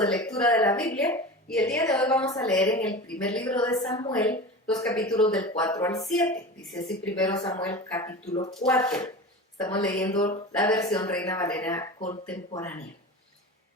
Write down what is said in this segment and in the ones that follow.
de lectura de la Biblia y el día de hoy vamos a leer en el primer libro de Samuel los capítulos del 4 al 7. Dice así primero Samuel capítulo 4. Estamos leyendo la versión Reina Valera contemporánea.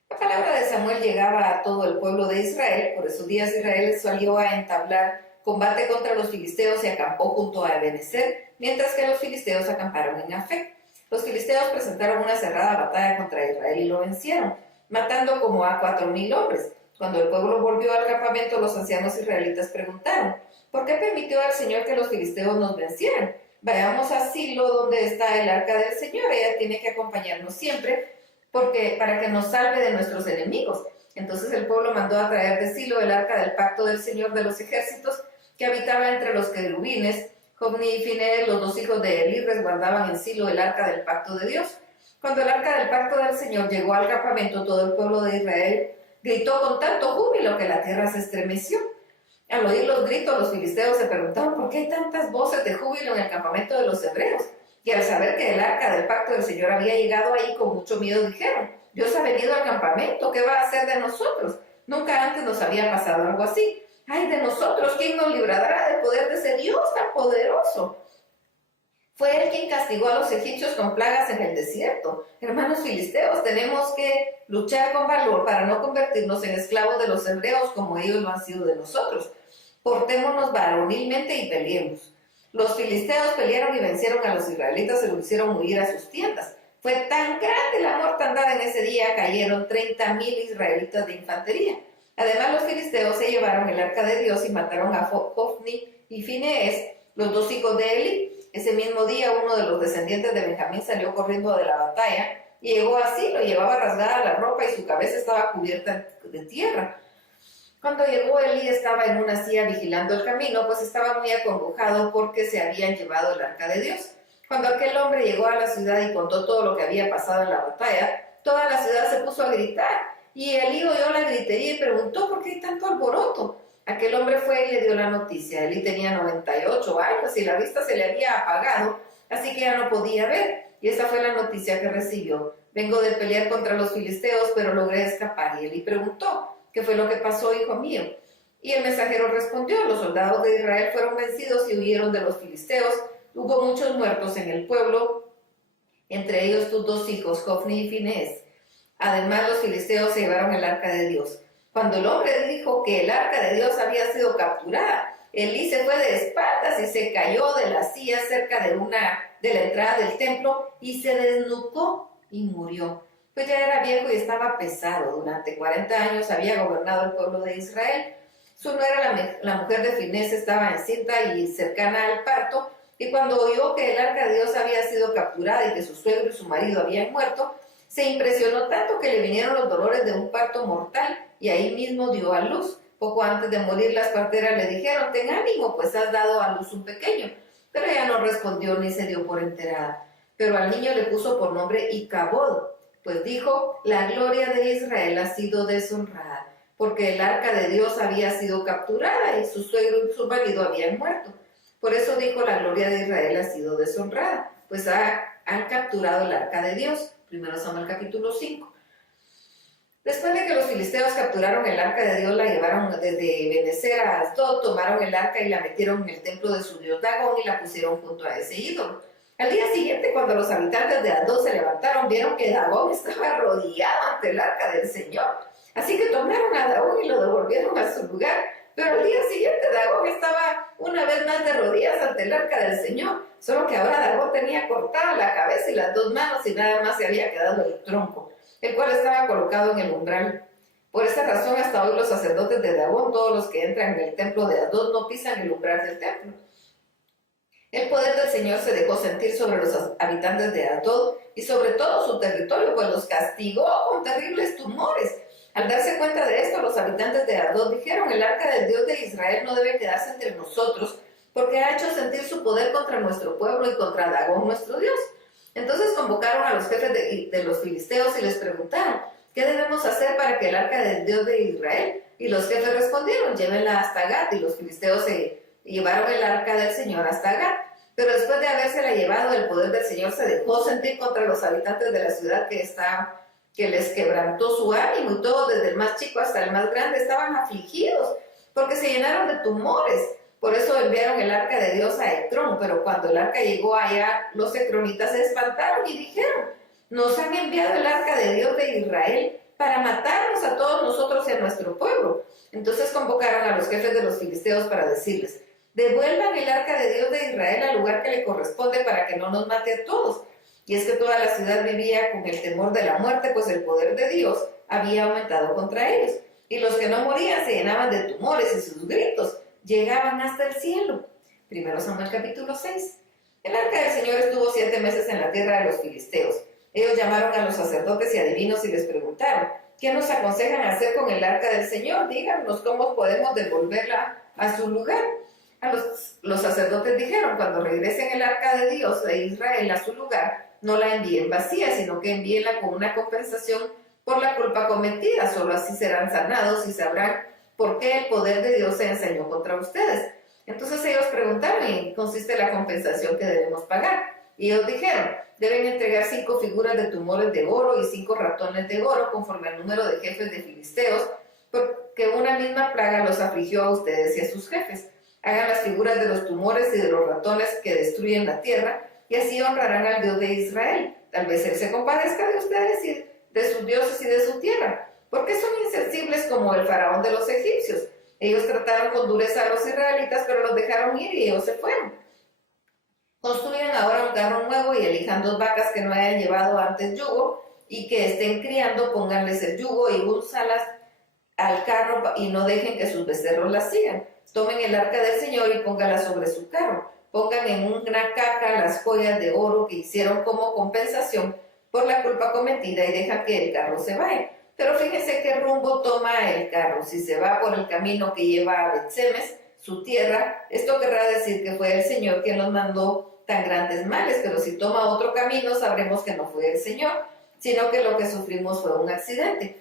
La palabra de Samuel llegaba a todo el pueblo de Israel. Por esos días Israel salió a entablar combate contra los filisteos y acampó junto a Ebenezer, mientras que los filisteos acamparon en Afec. Los filisteos presentaron una cerrada batalla contra Israel y lo vencieron, matando como a 4,000 hombres. Cuando el pueblo volvió al campamento, los ancianos israelitas preguntaron: ¿por qué permitió al Señor que los filisteos nos vencieran? Vayamos a Silo, donde está el arca del Señor. Ella tiene que acompañarnos siempre para que nos salve de nuestros enemigos. Entonces el pueblo mandó a traer de Silo el arca del pacto del Señor de los ejércitos, que habitaba entre los querubines. Hofni y Finehés, los dos hijos de Elí, resguardaban en Silo el arca del pacto de Dios. Cuando el arca del pacto del Señor llegó al campamento, todo el pueblo de Israel gritó con tanto júbilo que la tierra se estremeció. Al oír los gritos, los filisteos se preguntaron: ¿por qué hay tantas voces de júbilo en el campamento de los hebreos? Y al saber que el arca del pacto del Señor había llegado ahí, con mucho miedo dijeron: Dios ha venido al campamento, ¿qué va a hacer de nosotros? Nunca antes nos había pasado algo así. ¡Ay de nosotros! ¿Quién nos librará del poder de ese Dios tan poderoso? Fue Él quien castigó a los egipcios con plagas en el desierto. Hermanos filisteos, tenemos que luchar con valor para no convertirnos en esclavos de los hebreos como ellos lo han sido de nosotros. Portémonos varonilmente y peleemos. Los filisteos pelearon y vencieron a los israelitas y los hicieron huir a sus tiendas. Fue tan grande la mortandad en ese día, cayeron 30,000 israelitas de infantería. Además, los filisteos se llevaron el arca de Dios y mataron a Hofni y Finehés, los dos hijos de Elí. Ese mismo día, uno de los descendientes de Benjamín salió corriendo de la batalla y llegó a Silo. Llevaba rasgada la ropa y su cabeza estaba cubierta de tierra. Cuando llegó, Elí estaba en una silla vigilando el camino, pues estaba muy acongojado porque se habían llevado el arca de Dios. Cuando aquel hombre llegó a la ciudad y contó todo lo que había pasado en la batalla, toda la ciudad se puso a gritar. Y Elí oyó la gritería y preguntó: ¿por qué hay tanto alboroto? Aquel hombre fue y le dio la noticia. Elí tenía 98 años y la vista se le había apagado, así que ya no podía ver. Y esa fue la noticia que recibió: vengo de pelear contra los filisteos, pero logré escapar. Y Elí preguntó: ¿qué fue lo que pasó, hijo mío? Y el mensajero respondió: los soldados de Israel fueron vencidos y huyeron de los filisteos. Hubo muchos muertos en el pueblo, entre ellos tus dos hijos, Hofni y Finehés. Además, los filisteos se llevaron el arca de Dios. Cuando el hombre dijo que el arca de Dios había sido capturada, Elí se fue de espaldas y se cayó de la silla cerca de la entrada del templo y se desnucó y murió. Pues ya era viejo y estaba pesado. Durante 40 años había gobernado el pueblo de Israel. Su nuera, la mujer de Finehés, estaba encinta y cercana al parto, y cuando oyó que el arca de Dios había sido capturada y que su suegro y su marido habían muerto, se impresionó tanto que le vinieron los dolores de un parto mortal y ahí mismo dio a luz. Poco antes de morir, las parteras le dijeron: ten ánimo, pues has dado a luz un pequeño. Pero ella no respondió ni se dio por enterada. Pero al niño le puso por nombre Icabod, pues dijo: la gloria de Israel ha sido deshonrada, porque el arca de Dios había sido capturada y su suegro y su marido habían muerto. Por eso dijo: la gloria de Israel ha sido deshonrada, pues han capturado el arca de Dios. Primero Samuel capítulo 5. Después de que los filisteos capturaron el arca de Dios, la llevaron desde Ebenezer a Asdod, tomaron el arca y la metieron en el templo de su dios Dagón y la pusieron junto a ese ídolo. Al día siguiente, cuando los habitantes de Asdod se levantaron, vieron que Dagón estaba arrodillado ante el arca del Señor. Así que tomaron a Dagón y lo devolvieron a su lugar. Pero al día siguiente Dagón estaba una vez más de rodillas ante el arca del Señor, solo que ahora Dagón tenía cortada la cabeza y las dos manos y nada más se había quedado el tronco, el cual estaba colocado en el umbral. Por esta razón, hasta hoy los sacerdotes de Dagón, todos los que entran en el templo de Asdod, no pisan el umbral del templo. El poder del Señor se dejó sentir sobre los habitantes de Asdod y sobre todo su territorio, pues los castigó con terribles tumores. Al darse cuenta de esto, los habitantes de Asdod dijeron: el arca del Dios de Israel no debe quedarse entre nosotros, porque ha hecho sentir su poder contra nuestro pueblo y contra Dagón, nuestro Dios. Entonces convocaron a los jefes de los filisteos y les preguntaron: ¿qué debemos hacer para que el arca del Dios de Israel? Y los jefes respondieron: llévenla hasta Gat. Y los filisteos se llevaron el arca del Señor hasta Gat. Pero después de habérsela llevado, el poder del Señor se dejó sentir contra los habitantes de la ciudad que está que les quebrantó su ánimo, y todos, desde el más chico hasta el más grande, estaban afligidos porque se llenaron de tumores. Por eso enviaron el arca de Dios a Ecrón, pero cuando el arca llegó allá, los ecronitas se espantaron y dijeron: nos han enviado el arca de Dios de Israel para matarnos a todos nosotros y a nuestro pueblo. Entonces convocaron a los jefes de los filisteos para decirles: devuelvan el arca de Dios de Israel al lugar que le corresponde para que no nos mate a todos. Y es que toda la ciudad vivía con el temor de la muerte, pues el poder de Dios había aumentado contra ellos. Y los que no morían se llenaban de tumores y sus gritos llegaban hasta el cielo. Primero Samuel capítulo 6. El arca del Señor estuvo 7 meses en la tierra de los filisteos. Ellos llamaron a los sacerdotes y adivinos y les preguntaron: ¿qué nos aconsejan hacer con el arca del Señor? Díganos cómo podemos devolverla a su lugar. Los sacerdotes dijeron: cuando regresen el arca de Dios de Israel a su lugar, no la envíen vacía, sino que envíenla con una compensación por la culpa cometida. Solo así serán sanados y sabrán por qué el poder de Dios se ensañó contra ustedes. Entonces ellos preguntaron: ¿en qué consiste la compensación que debemos pagar? Y ellos dijeron: deben entregar 5 figuras de tumores de oro y 5 ratones de oro, conforme al número de jefes de filisteos, porque una misma plaga los afligió a ustedes y a sus jefes. Hagan las figuras de los tumores y de los ratones que destruyen la tierra, y así honrarán al Dios de Israel. Tal vez Él se compadezca de ustedes y de sus dioses y de su tierra. ¿Por qué son insensibles como el faraón de los egipcios? Ellos trataron con dureza a los israelitas, pero los dejaron ir y ellos se fueron. Construyan ahora un carro nuevo y elijan 2 vacas que no hayan llevado antes yugo y que estén criando, pónganles el yugo y únzalas al carro y no dejen que sus becerros las sigan. Tomen el arca del Señor y póngala sobre su carro. Pongan en una caja las joyas de oro que hicieron como compensación por la culpa cometida y dejan que el carro se vaya. Pero fíjense qué rumbo toma el carro. Si se va por el camino que lleva a Bet-Semes, su tierra, esto querrá decir que fue el Señor quien los mandó tan grandes males, pero si toma otro camino sabremos que no fue el Señor, sino que lo que sufrimos fue un accidente.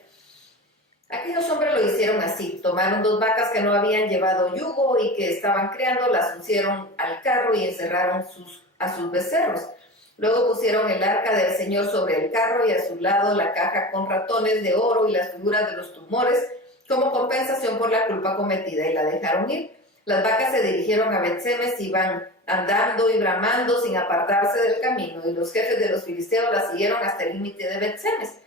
Aquellos hombres lo hicieron así: tomaron 2 vacas que no habían llevado yugo y que estaban criando, las pusieron al carro y encerraron a sus becerros. Luego pusieron el arca del Señor sobre el carro y a su lado la caja con ratones de oro y las figuras de los tumores como compensación por la culpa cometida, y la dejaron ir. Las vacas se dirigieron a Bet-Semes, iban andando y bramando sin apartarse del camino, y los jefes de los filisteos las siguieron hasta el límite de Bet-Semes.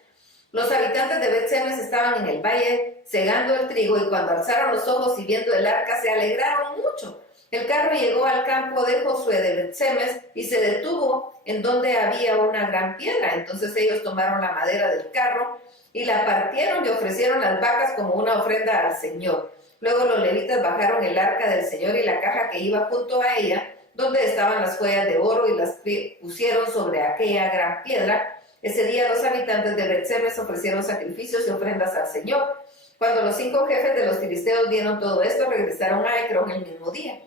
Los habitantes de Bet-Semes estaban en el valle segando el trigo, y cuando alzaron los ojos y viendo el arca se alegraron mucho. El carro llegó al campo de Josué de Bet-Semes y se detuvo en donde había una gran piedra. Entonces ellos tomaron la madera del carro y la partieron y ofrecieron las vacas como una ofrenda al Señor. Luego los levitas bajaron el arca del Señor y la caja que iba junto a ella, donde estaban las joyas de oro, y las pusieron sobre aquella gran piedra. Ese día los habitantes de Bet-Semes ofrecieron sacrificios y ofrendas al Señor. Cuando los 5 jefes de los filisteos vieron todo esto, regresaron a Ecrón el mismo día.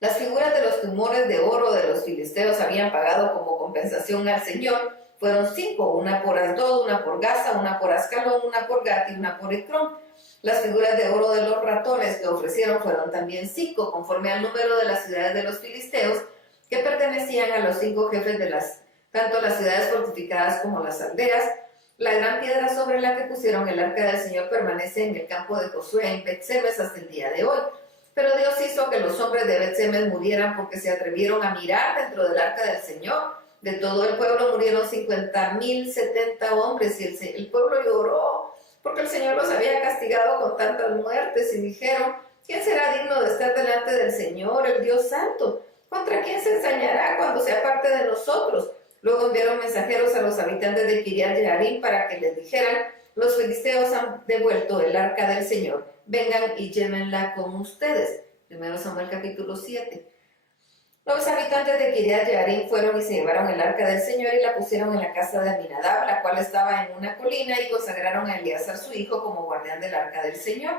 Las figuras de los tumores de oro de los filisteos habían pagado como compensación al Señor. Fueron 5, una por Asdod, una por Gaza, una por Ascalón, una por Gat y una por Ecrón. Las figuras de oro de los ratones que ofrecieron fueron también 5, conforme al número de las ciudades de los filisteos, que pertenecían a los 5 jefes de tanto las ciudades fortificadas como las aldeas. La gran piedra sobre la que pusieron el arca del Señor permanece en el campo de Josué en Bet-Semes hasta el día de hoy. Pero Dios hizo que los hombres de Bet-Semes murieran porque se atrevieron a mirar dentro del arca del Señor. De todo el pueblo murieron 50,070 hombres, y el pueblo lloró porque el Señor los había castigado con tantas muertes, y dijeron: ¿quién será digno de estar delante del Señor, el Dios Santo? ¿Contra quién se ensañará cuando se aparte de nosotros? Luego enviaron mensajeros a los habitantes de Kiriat Jearim para que les dijeran: los filisteos han devuelto el arca del Señor, vengan y llévenla con ustedes. Primero Samuel capítulo 7. Los habitantes de Kiriat Jearim fueron y se llevaron el arca del Señor y la pusieron en la casa de Aminadab, la cual estaba en una colina, y consagraron a Eleazar su hijo como guardián del arca del Señor.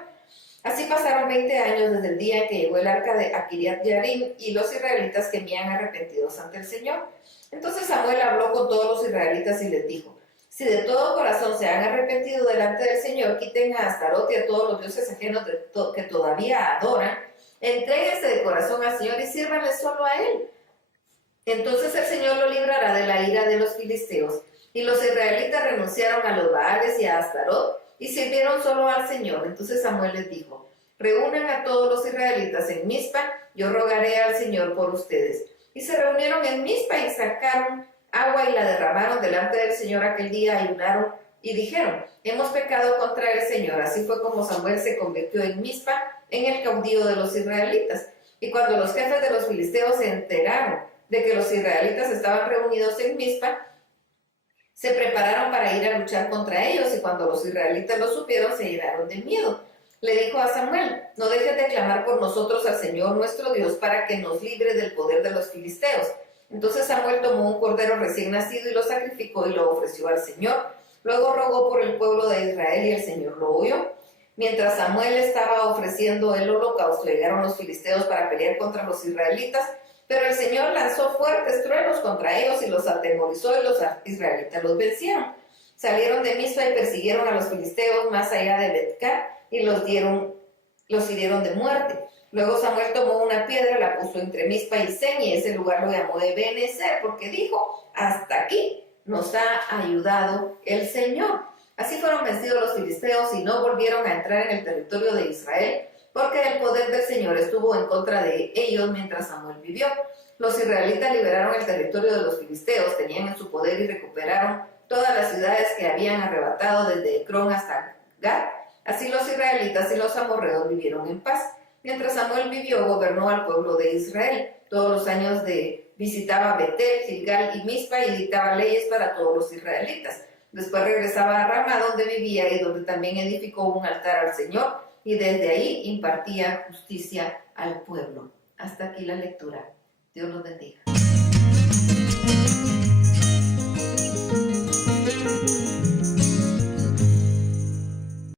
Así pasaron 20 años desde el día en que llegó el arca a Kiriat Jearim, y los israelitas gemían arrepentidos ante el Señor. Entonces Samuel habló con todos los israelitas y les dijo: si de todo corazón se han arrepentido delante del Señor, quiten a Astarot y a todos los dioses ajenos que todavía adoran, entréguense de corazón al Señor y sírvanle solo a Él. Entonces el Señor lo librará de la ira de los filisteos. Y los israelitas renunciaron a los Baales y a Astarot y sirvieron solo al Señor. Entonces Samuel les dijo: reúnan a todos los israelitas en Mizpa, yo rogaré al Señor por ustedes. Y se reunieron en Mizpa y sacaron agua y la derramaron delante del Señor aquel día, ayunaron y dijeron: hemos pecado contra el Señor. Así fue como Samuel se convirtió en Mizpa en el caudillo de los israelitas. Y cuando los jefes de los filisteos se enteraron de que los israelitas estaban reunidos en Mizpa, se prepararon para ir a luchar contra ellos, y cuando los israelitas lo supieron, se llenaron de miedo. Le dijo a Samuel: no dejes de clamar por nosotros al Señor nuestro Dios para que nos libre del poder de los filisteos. Entonces Samuel tomó un cordero recién nacido y lo sacrificó y lo ofreció al Señor. Luego rogó por el pueblo de Israel y el Señor lo oyó. Mientras Samuel estaba ofreciendo el holocausto, llegaron los filisteos para pelear contra los israelitas, pero el Señor lanzó fuertes truenos contra ellos y los atemorizó, y los israelitas los vencieron. Salieron de Mizpa y persiguieron a los filisteos más allá de Bet-car y los hirieron de muerte. Luego Samuel tomó una piedra, la puso entre Mizpa y Sen, y ese lugar lo llamó Ebenezer, porque dijo: hasta aquí nos ha ayudado el Señor. Así fueron vencidos los filisteos y no volvieron a entrar en el territorio de Israel, porque el poder del Señor estuvo en contra de ellos mientras Samuel vivió. Los israelitas liberaron el territorio de los filisteos, tenían en su poder y recuperaron todas las ciudades que habían arrebatado desde Ecrón hasta Gat. Así los israelitas y los amorreos vivieron en paz. Mientras Samuel vivió, gobernó al pueblo de Israel. Todos los años visitaba Betel, Gilgal y Mizpa y dictaba leyes para todos los israelitas. Después regresaba a Ramá, donde vivía y donde también edificó un altar al Señor, y desde ahí impartía justicia al pueblo. Hasta aquí la lectura. Dios los bendiga.